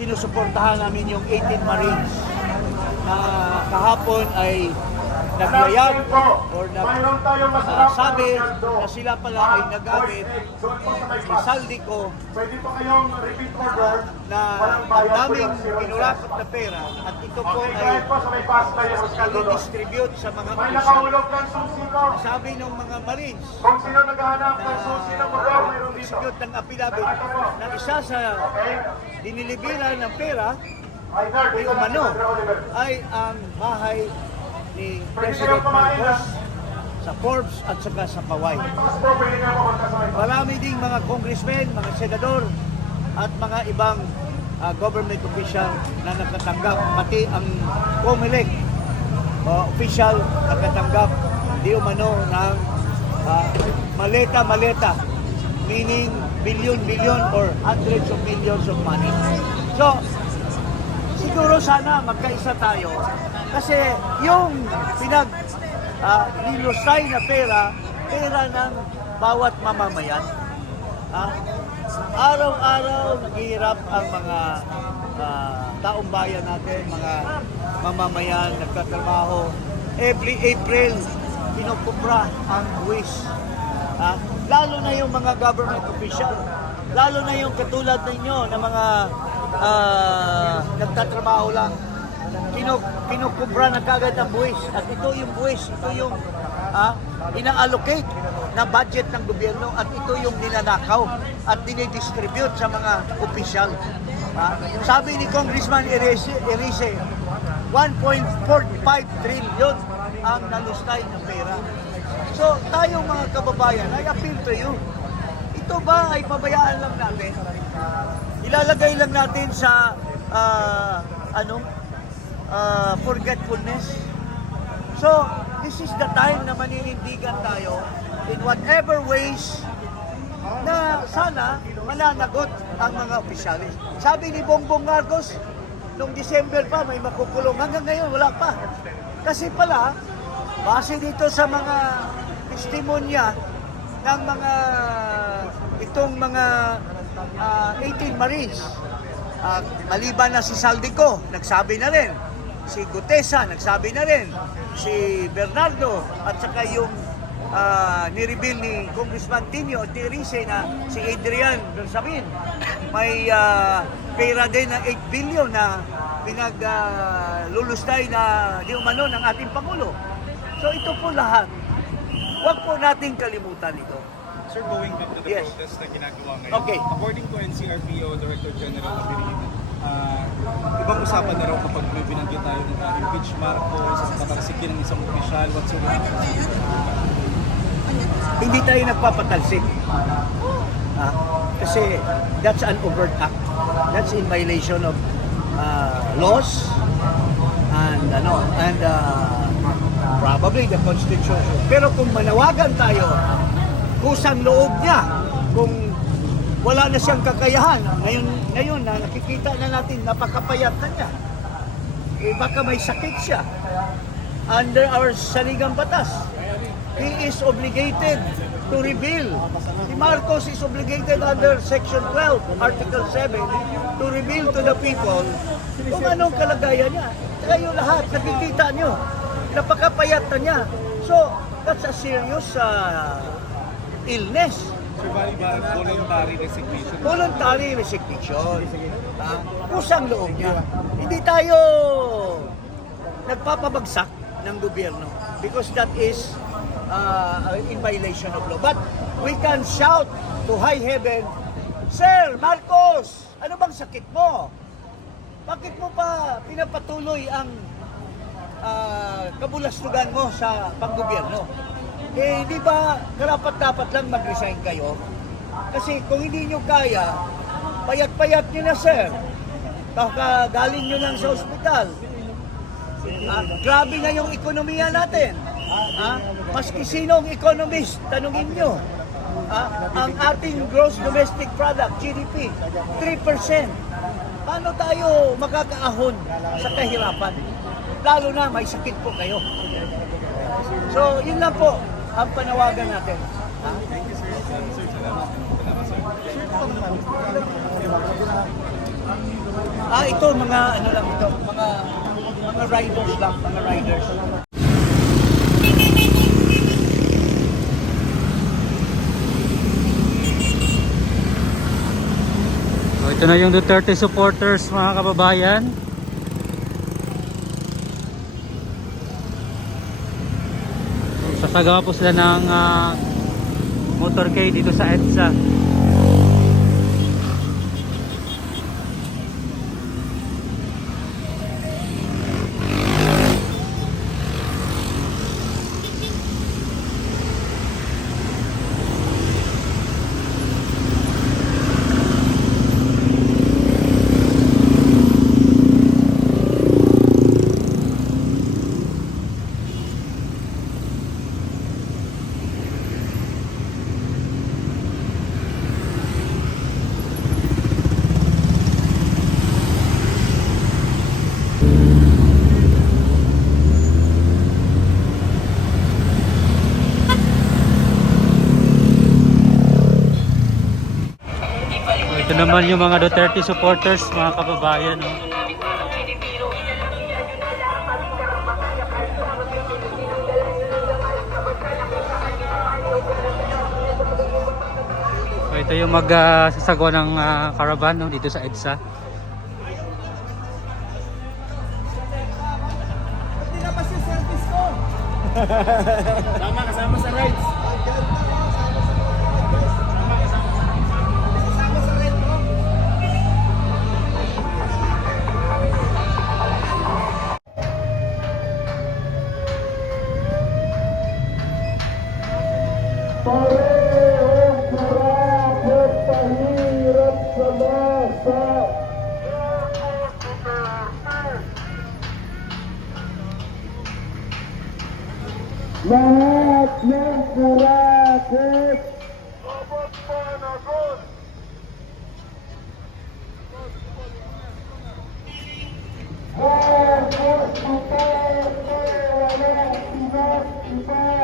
sinusuportahan namin yung 18 Marines na kahapon ay naglayag or nagsabi na sila pala ay nagamit ni Saldico na ang daming pinurakot na pera at ito po ay i-distribute sa mga opisyal. Sabi ng mga Marines na distribute ng apilabit na isa sa dinilibiran ng pera ay umano ay ang bahay ni President Marcos sa Forbes at saka sa Paway. Marami ding mga congressmen, mga senador at mga ibang government official na nakatanggap, pati ang COMELEC official nakatanggap di umano ng maleta-maleta, meaning billion or hundreds of millions of money. So, siguro sana magkaisa tayo kasi yung nilustay na pera ng bawat mamamayan. Araw-araw naghihirap ang mga taong bayan natin, mga mamamayan, nagtatrabaho. Every April, kinukumpra ang buwis. Lalo na yung mga government official, lalo na yung katulad ninyo na mga nagtatrabaho lang. Kinukumpra na kagad ang buwis. At ito yung buwis, ito yung ina-allocate na budget ng gobyerno at ito yung ninanakaw at dinidistribute sa mga opisyal. Sabi ni Congressman Erice, 1.45 trillion ang nalustay na pera. So, tayong mga kababayan, I appeal to you. Ito ba ay pabayaan lang natin? Ilalagay lang natin sa forgetfulness. So, this is the time na maninindigan tayo in whatever ways na sana mananagot ang mga opisyalis. Sabi ni Bongbong Marcos, noong December pa may makukulong. Hanggang ngayon, wala pa. Kasi pala, base dito sa mga testimonya ng itong mga 18 Marines, maliban na si Saldico, nagsabi na rin. Si Gutesa, nagsabi na rin. Si Bernardo, at saka yung nireveal ni Congressman Tinio Erice na si Adrian Bersabin. May pera din na 8 billion na pinaglulustay na di umano ng ating Pangulo. So ito po lahat. Huwag po nating kalimutan ito. Sir, going back to the protest na ginagawa ngayon, okay. According to NCRPO Director General Abilino, ibang usapan na raw kapag may binanggit tayo ng impeach Marcos, patalsikin ng isang opisyal, whatsoever. Hindi tayo nagpapatalsik. Kasi that's an overt act. That's in violation of laws and probably the Constitution. Pero kung manawagan tayo, kusang loob niya, kung wala na siyang kakayahan, ngayon na nakikita na natin, napakapayat na niya. Baka may sakit siya. Under our saligang batas, he is obligated to reveal. Si Marcos is obligated under Section 12, Article 7, to reveal to the people kung anong kalagayan niya. Kayo lahat, nakikita niyo, napakapayat na niya. So, that's a serious illness. Sir, bali ba voluntary resignation? Voluntary resignation. Kusang loob niya. Hindi tayo nagpapabagsak ng gobyerno because that is in violation of law. But we can shout to high heaven, Sir Marcos, ano bang sakit mo? Bakit mo pa pinapatuloy ang kabulastugan mo sa panggobyerno? Hindi ba karapat-dapat lang mag-resign kayo? Kasi kung hindi nyo kaya, payat-payat nyo na, sir. Baka galing nyo lang sa ospital. Grabe na yung ekonomiya natin. Maski sinong economist, tanungin nyo. Ang ating gross domestic product, GDP, 3%. Paano tayo makakaahon sa kahirapan? Lalo na may sakit po kayo. So, yun lang po ang panawagan natin. Thank you, sir. Sir, salamat. Salamat, sir. Ito mga ano lang ito, mga riders lang, mga riders. So, ito na yung Duterte supporters mga kababayan. So, sasagawa po sila ng motorcade dito sa EDSA. Ito naman yung mga Duterte supporters mga kababayan. Oh. So, ito yung magsasagawa ng caravan no, dito sa EDSA. Hindi na pa siya service ko. Tama, kasama sa rides. Kasama sa red mo. Lahat ng kurakot abot panagon. Bakit Duterte walang pinag-iba?